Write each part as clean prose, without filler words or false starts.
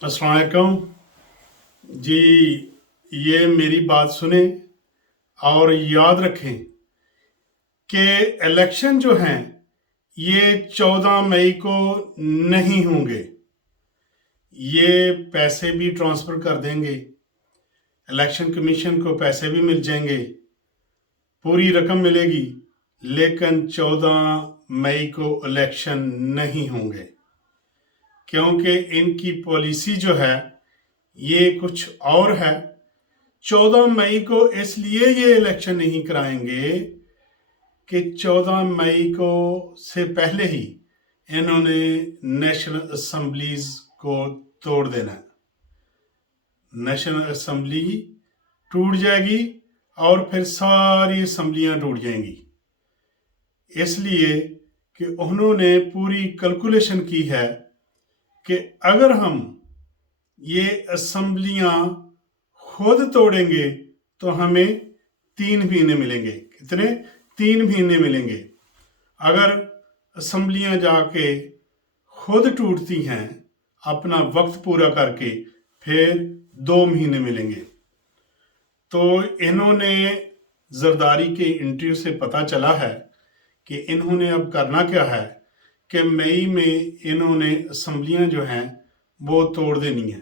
अस्सलाम वालेकुम जी। ये मेरी बात सुने और याद रखें कि इलेक्शन जो हैं ये 14 मई को नहीं होंगे। ये पैसे भी ट्रांसफ़र कर देंगे, इलेक्शन कमीशन को पैसे भी मिल जाएंगे, पूरी रकम मिलेगी, लेकिन 14 मई को इलेक्शन नहीं होंगे क्योंकि इनकी पॉलिसी जो है ये कुछ और है। 14 मई को इसलिए ये इलेक्शन नहीं कराएंगे कि 14 मई को से पहले ही इन्होंने नेशनल असम्बलीज को तोड़ देना है। नेशनल असम्बली टूट जाएगी और फिर सारी असम्बलियां टूट जाएंगी, इसलिए कि उन्होंने पूरी कैलकुलेशन की है कि अगर हम ये असम्बलियां खुद तोड़ेंगे तो हमें 3 महीने मिलेंगे। कितने? 3 महीने मिलेंगे। अगर असम्बलियां जाके खुद टूटती हैं अपना वक्त पूरा करके, फिर 2 महीने मिलेंगे। तो इन्होंने जरदारी के इंटरव्यू से पता चला है कि इन्होंने अब करना क्या है कि मई में इन्होंने असम्बलियां जो हैं वो तोड़ देनी है।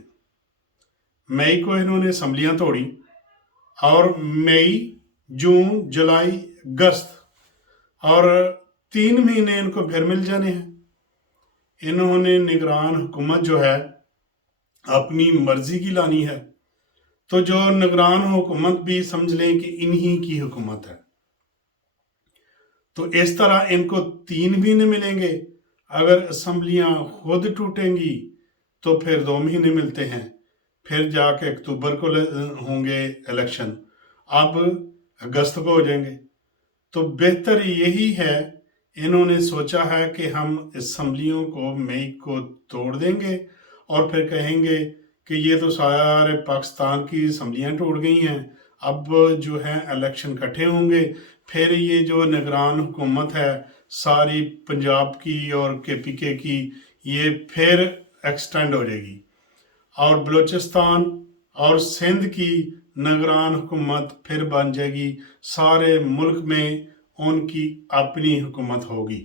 मई को इन्होंने असम्बलियां तोड़ी और मई, जून, जुलाई, अगस्त और 3 महीने इनको फिर मिल जाने हैं। इन्होंने निगरान हुकूमत जो है अपनी मर्जी की लानी है, तो जो निगरान हुकूमत भी समझ लें कि इन्हीं की हुकूमत है। तो इस तरह इनको 3 महीने मिलेंगे। अगर असम्बलियां खुद टूटेंगी तो फिर 2 महीने मिलते हैं, फिर जाके अक्टूबर को होंगे इलेक्शन, अब अगस्त को हो जाएंगे। तो बेहतर यही है, इन्होंने सोचा है कि हम असम्बलियों को मई को तोड़ देंगे और फिर कहेंगे कि ये तो सारे पाकिस्तान की असम्बलियां टूट गई हैं, अब जो है इलेक्शन इकट्ठे होंगे। फिर ये जो निगरान हुकूमत है सारी पंजाब की और KPK की, ये फिर एक्सटेंड हो जाएगी और बलूचिस्तान और सिंध की निगरान हुकूमत फिर बन जाएगी। सारे मुल्क में उनकी अपनी हुकूमत होगी,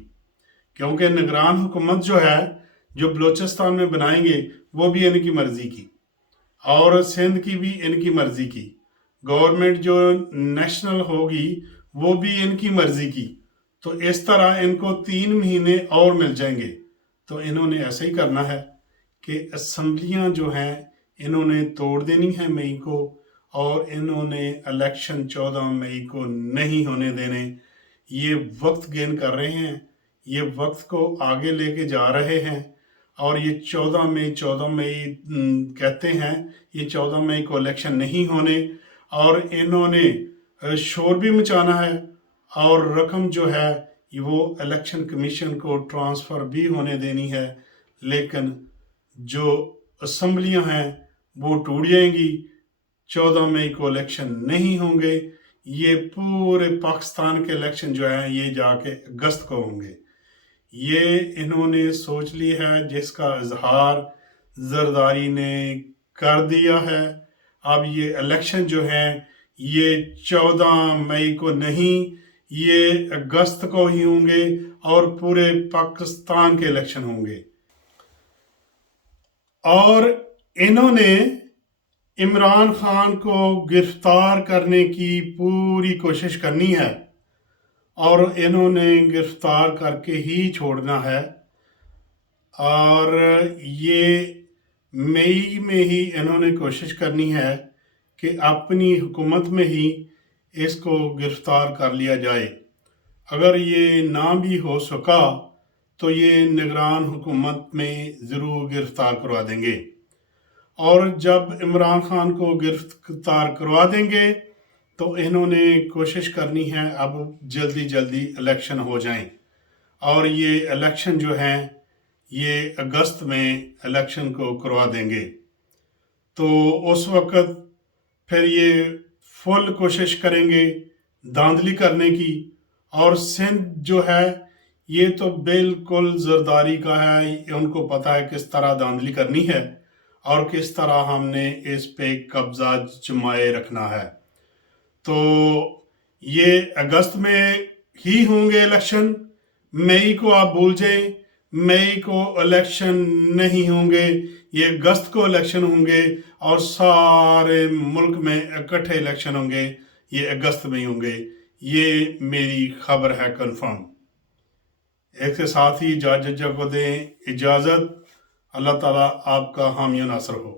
क्योंकि निगरान हुकूमत जो है जो बलूचिस्तान में बनाएंगे वो भी इनकी मर्जी की और सिंध की भी इनकी मर्जी की। गवर्नमेंट जो नेशनल होगी वो भी इनकी मर्जी की। तो इस तरह इनको 3 महीने और मिल जाएंगे। तो इन्होंने ऐसे ही करना है कि असम्बलियां जो हैं इन्होंने तोड़ देनी है मई को, और इन्होंने इलेक्शन 14 मई को नहीं होने देने। ये वक्त गेन कर रहे हैं, ये वक्त को आगे लेके जा रहे हैं। और ये 14 मई कहते हैं, ये 14 मई को इलेक्शन नहीं होने, और इन्होंने शोर भी मचाना है और रकम जो है वो इलेक्शन कमीशन को ट्रांसफ़र भी होने देनी है। लेकिन जो असम्बलियां हैं वो टूट जाएंगी, 14 मई को इलेक्शन नहीं होंगे। ये पूरे पाकिस्तान के इलेक्शन जो हैं ये जाके अगस्त को होंगे। ये इन्होंने सोच ली है, जिसका इजहार जरदारी ने कर दिया है। अब ये इलेक्शन जो हैं ये 14 मई को नहीं, ये अगस्त को ही होंगे और पूरे पाकिस्तान के इलेक्शन होंगे। और इन्होंने इमरान खान को गिरफ्तार करने की पूरी कोशिश करनी है और इन्होंने गिरफ्तार करके ही छोड़ना है। और ये मई में ही इन्होंने कोशिश करनी है कि अपनी हुकूमत में ही इसको गिरफ्तार कर लिया जाए। अगर ये ना भी हो सका तो ये निगरान हुकूमत में ज़रूर गिरफ्तार करवा देंगे। और जब इमरान खान को गिरफ्तार करवा देंगे तो इन्होंने कोशिश करनी है अब जल्दी जल्दी इलेक्शन हो जाएं, और ये इलेक्शन जो हैं ये अगस्त में इलेक्शन को करवा देंगे। तो उस वक़्त फिर ये फुल कोशिश करेंगे धांधली करने की। और सिंध जो है ये तो बिल्कुल जरदारी का है, उनको पता है किस तरह धांधली करनी है। اور کس طرح ہم نے اس پہ قبضہ جمائے رکھنا ہے۔ تو یہ اگست میں ہی ہوں گے الیکشن، مئی کو آپ بھول جائیں، مئی کو الیکشن نہیں ہوں گے، یہ اگست کو الیکشن ہوں گے اور سارے ملک میں اکٹھے الیکشن ہوں گے، یہ اگست میں ہی ہوں گے، یہ میری خبر ہے کنفرم۔ ایک کے ساتھ ہی جج کو دیں اجازت۔ اللہ تعالیٰ آپ کا حامی و ناصر ہو۔